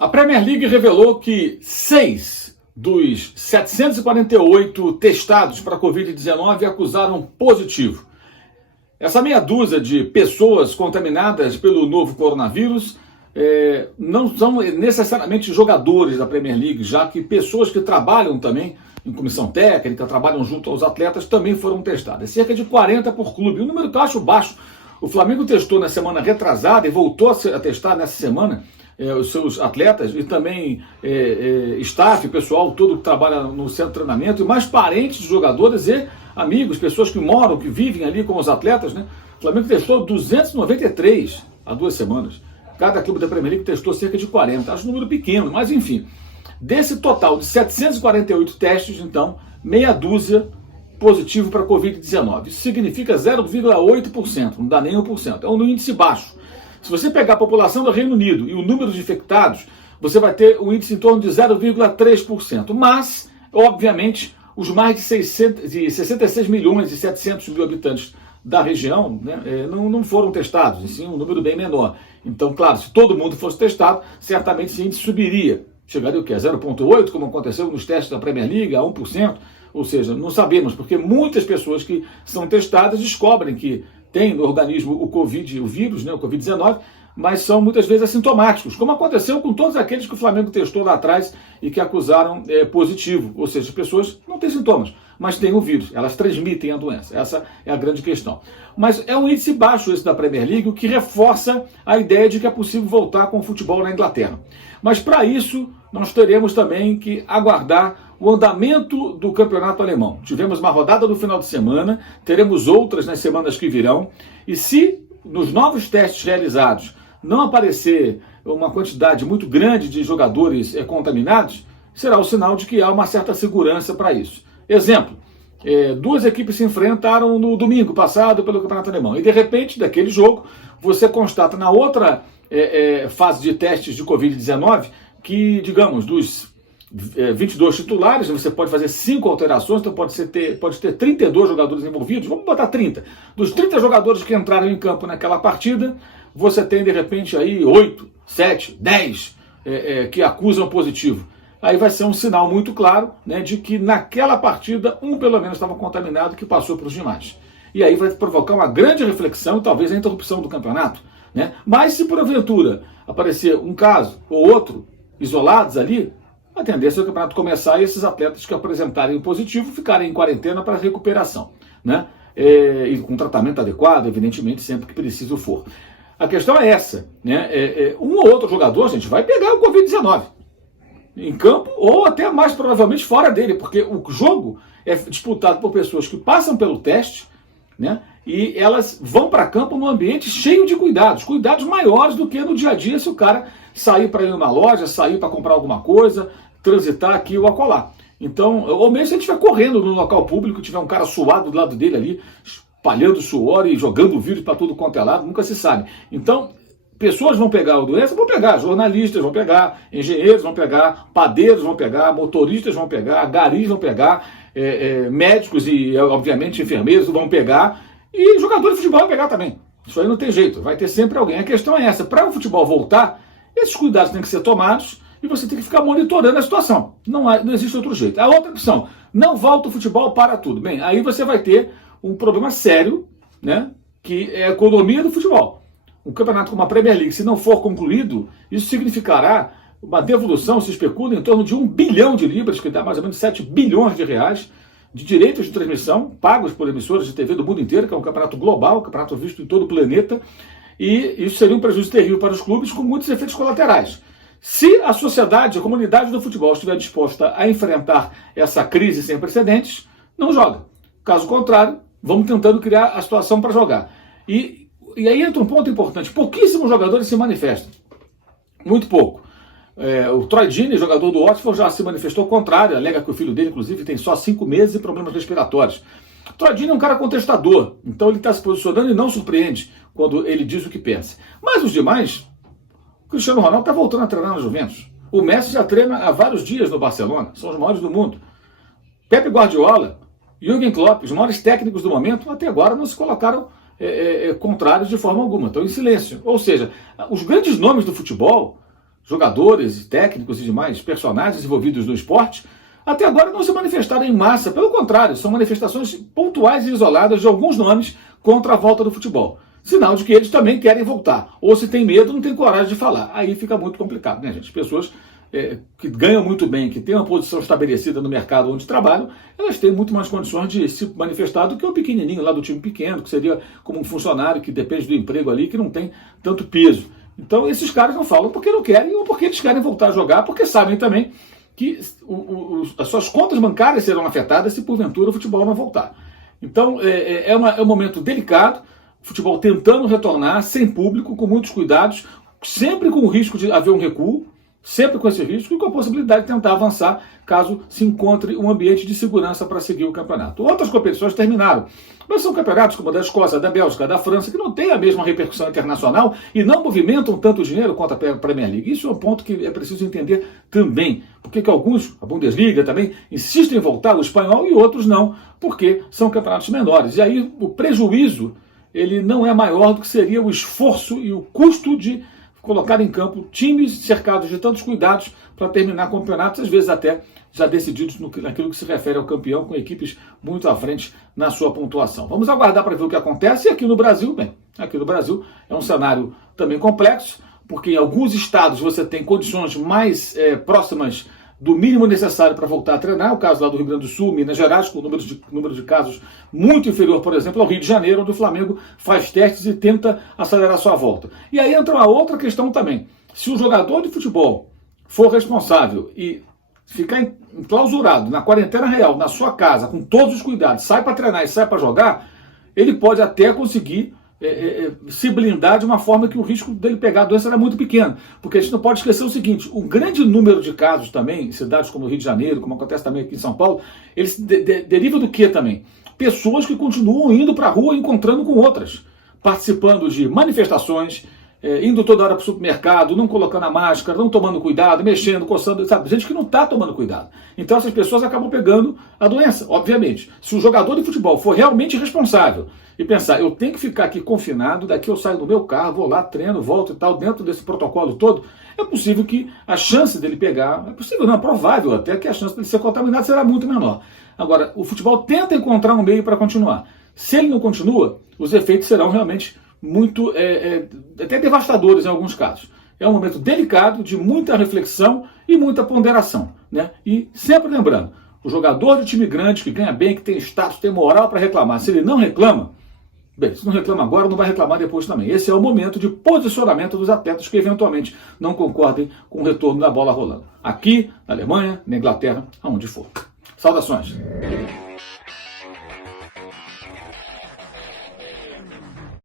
A Premier League revelou que 6 dos 748 testados para a Covid-19 acusaram positivo. Essa meia dúzia de pessoas contaminadas pelo novo coronavírus não são necessariamente jogadores da Premier League, já que pessoas que trabalham também em comissão técnica, trabalham junto aos atletas, também foram testadas. Cerca de 40 por clube, um número que eu acho baixo. O Flamengo testou na semana retrasada e voltou a testar nessa semana os seus atletas e também staff, pessoal todo que trabalha no centro de treinamento e mais parentes dos jogadores e amigos, pessoas que moram, que vivem ali com os atletas, né? O Flamengo testou 293 há 2 semanas. Cada clube da Premier League testou cerca de 40. Acho um número pequeno, mas enfim. Desse total de 748 testes, então, meia dúzia positivo para a Covid-19. Isso significa 0,8%, não dá nem 1%. É um índice baixo. Se você pegar a população do Reino Unido e o número de infectados, você vai ter um índice em torno de 0,3%. Mas, obviamente, os mais de 66 milhões e 700 mil habitantes da região, né, não foram testados, e sim um número bem menor. Então, claro, se todo mundo fosse testado, certamente esse índice subiria. Chegaria o quê? A 0,8%, como aconteceu nos testes da Premier League, a 1%. Ou seja, não sabemos, porque muitas pessoas que são testadas descobrem que tem no organismo o Covid, o vírus, né, o Covid-19, mas são muitas vezes assintomáticos, como aconteceu com todos aqueles que o Flamengo testou lá atrás e que acusaram positivo. Ou seja, as pessoas não têm sintomas, mas têm o vírus, elas transmitem a doença. Essa é a grande questão. Mas é um índice baixo esse da Premier League, o que reforça a ideia de que é possível voltar com o futebol na Inglaterra. Mas para isso, nós teremos também que aguardar o andamento do campeonato alemão. Tivemos uma rodada no final de semana, teremos outras nas semanas que virão, e se nos novos testes realizados não aparecer uma quantidade muito grande de jogadores contaminados, será o sinal de que há uma certa segurança para isso. Exemplo, 2 equipes se enfrentaram no domingo passado pelo campeonato alemão, e de repente, daquele jogo, você constata na outra fase de testes de Covid-19 que, digamos, dos 22 titulares, você pode fazer 5 alterações, então pode ter 32 jogadores envolvidos, vamos botar 30. Dos 30 jogadores que entraram em campo naquela partida, você tem de repente aí 8, 7, 10 que acusam positivo. Aí vai ser um sinal muito claro, né, de que naquela partida um pelo menos estava contaminado que passou para os demais. E aí vai provocar uma grande reflexão e talvez a interrupção do campeonato, né? Mas se porventura aparecer um caso ou outro isolados ali, a tendência é o campeonato começar e esses atletas que apresentarem o positivo ficarem em quarentena para recuperação, né? E com tratamento adequado, evidentemente, sempre que preciso for. A questão é essa, né? Um ou outro jogador, gente, vai pegar o Covid-19 em campo ou até mais provavelmente fora dele, porque o jogo é disputado por pessoas que passam pelo teste, né? E elas vão para campo num ambiente cheio de cuidados maiores do que no dia a dia se o cara sair para ir numa loja, sair para comprar alguma coisa, transitar aqui ou acolá. Então, ou mesmo se ele estiver correndo no local público, tiver um cara suado do lado dele ali, espalhando suor e jogando vírus para tudo quanto é lado, nunca se sabe. Então, pessoas vão pegar a doença, vão pegar, jornalistas vão pegar, engenheiros vão pegar, padeiros vão pegar, motoristas vão pegar, garis vão pegar, médicos e, obviamente, enfermeiros vão pegar, e jogadores de futebol vão pegar também. Isso aí não tem jeito, vai ter sempre alguém. A questão é essa, para o futebol voltar, esses cuidados têm que ser tomados e você tem que ficar monitorando a situação. Não existe outro jeito. A outra opção, não volta o futebol para tudo. Bem, aí você vai ter um problema sério, né, que é a economia do futebol. Um campeonato como a Premier League, se não for concluído, isso significará uma devolução, se especula, em torno de 1 bilhão de libras, que dá mais ou menos 7 bilhões de reais, de direitos de transmissão, pagos por emissoras de TV do mundo inteiro, que é um campeonato global, um campeonato visto em todo o planeta, e isso seria um prejuízo terrível para os clubes, com muitos efeitos colaterais. Se a sociedade, a comunidade do futebol estiver disposta a enfrentar essa crise sem precedentes, não joga. Caso contrário, vamos tentando criar a situação para jogar. E aí entra um ponto importante, pouquíssimos jogadores se manifestam, muito pouco. O Troy Deeney, jogador do Watford, já se manifestou contrário, alega que o filho dele, inclusive, tem só 5 meses e problemas respiratórios. O Troy Deeney é um cara contestador, então ele está se posicionando e não surpreende quando ele diz o que pensa. Mas os demais, o Cristiano Ronaldo está voltando a treinar na Juventus. O Messi já treina há vários dias no Barcelona, são os maiores do mundo. Pepe Guardiola, Jürgen Klopp, os maiores técnicos do momento, até agora não se colocaram contrários de forma alguma, estão em silêncio. Ou seja, os grandes nomes do futebol, jogadores, técnicos e demais personagens envolvidos no esporte, até agora não se manifestaram em massa. Pelo contrário, são manifestações pontuais e isoladas de alguns nomes contra a volta do futebol. Sinal de que eles também querem voltar. Ou se tem medo, não tem coragem de falar. Aí fica muito complicado, né, gente? Pessoas que ganham muito bem, que têm uma posição estabelecida no mercado onde trabalham, elas têm muito mais condições de se manifestar do que o pequenininho lá do time pequeno, que seria como um funcionário que depende do emprego ali, que não tem tanto peso. Então esses caras não falam porque não querem ou porque eles querem voltar a jogar, porque sabem também que as suas contas bancárias serão afetadas se porventura o futebol não voltar. Então é um momento delicado, o futebol tentando retornar sem público, com muitos cuidados, sempre com o risco de haver um recuo, sempre com esse risco e com a possibilidade de tentar avançar caso se encontre um ambiente de segurança para seguir o campeonato. Outras competições terminaram, mas são campeonatos como a da Escócia, da Bélgica, da França, que não têm a mesma repercussão internacional e não movimentam tanto dinheiro quanto a Premier League. Isso é um ponto que é preciso entender também. Porque que alguns, a Bundesliga também, insistem em voltar ao espanhol e outros não, porque são campeonatos menores. E aí o prejuízo ele não é maior do que seria o esforço e o custo de colocar em campo times cercados de tantos cuidados para terminar campeonatos, às vezes até já decididos naquilo que se refere ao campeão, com equipes muito à frente na sua pontuação. Vamos aguardar para ver o que acontece. E aqui no Brasil, aqui no Brasil é um cenário também complexo, porque em alguns estados você tem condições mais próximas do mínimo necessário para voltar a treinar, o caso lá do Rio Grande do Sul, Minas Gerais, com número de casos muito inferior, por exemplo, ao Rio de Janeiro, onde o Flamengo faz testes e tenta acelerar sua volta. E aí entra uma outra questão também. Se o jogador de futebol for responsável e ficar enclausurado na quarentena real, na sua casa, com todos os cuidados, sai para treinar e sai para jogar, ele pode até conseguir se blindar de uma forma que o risco dele pegar a doença era muito pequeno. Porque a gente não pode esquecer o seguinte, o grande número de casos também, em cidades como o Rio de Janeiro, como acontece também aqui em São Paulo, eles derivam do que também? Pessoas que continuam indo para a rua e encontrando com outras, participando de manifestações, indo toda hora para o supermercado, não colocando a máscara, não tomando cuidado, mexendo, coçando, sabe? Gente que não está tomando cuidado. Então essas pessoas acabam pegando a doença, obviamente. Se o jogador de futebol for realmente responsável e pensar, eu tenho que ficar aqui confinado, daqui eu saio do meu carro, vou lá, treino, volto e tal, dentro desse protocolo todo, é possível que a chance dele pegar, é possível não, é provável até que a chance dele ser contaminado será muito menor. Agora, o futebol tenta encontrar um meio para continuar. Se ele não continua, os efeitos serão realmente muito, até devastadores em alguns casos. É um momento delicado, de muita reflexão e muita ponderação, né? E sempre lembrando, o jogador de time grande, que ganha bem, que tem status, tem moral para reclamar, se ele não reclama, bem, se não reclama agora, não vai reclamar depois também. Esse é o momento de posicionamento dos atletas que eventualmente não concordem com o retorno da bola rolando. Aqui, na Alemanha, na Inglaterra, aonde for. Saudações!